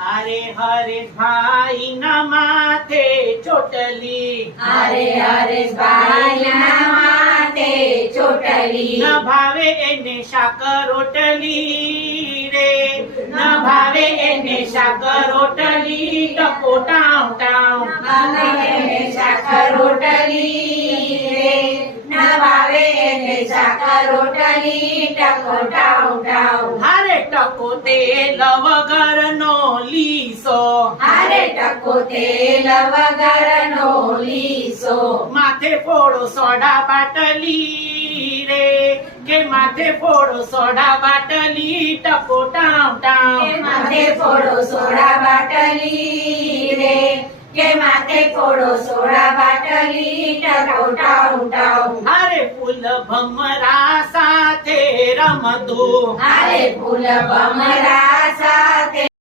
હારે હરે ભાઈ ના માથે ચોટલી, હરે હરે ભાઈ ના માથે ચોટલી, ન ભાવે એને શાક રોટલી રે, ન ભાવે એને શાક રોટલી, ટકો ટાવ ટાવ, એને શાક રોટલી રે, ના ભાવે એને શાક રોટલી, ટકો ટાવ ટાવ. હારે ટકો તેલ વગરનો લીસો, હારે ટકો તેલ વગરનો લીસો, માથે ફોડો સોડા બાટલી રે, કે માથે ફોડો સોડા બાટલી, ટકો ટાવ ટાવ, માથે ફોડો સોડા બાટલી રે, કે માથે ફોડો સોડા બાટલી, ટકો ટાવ ટાવ. હારે ફૂલ ભમરા સાથે રમતું, હારે ફૂલ ભમરા સાથે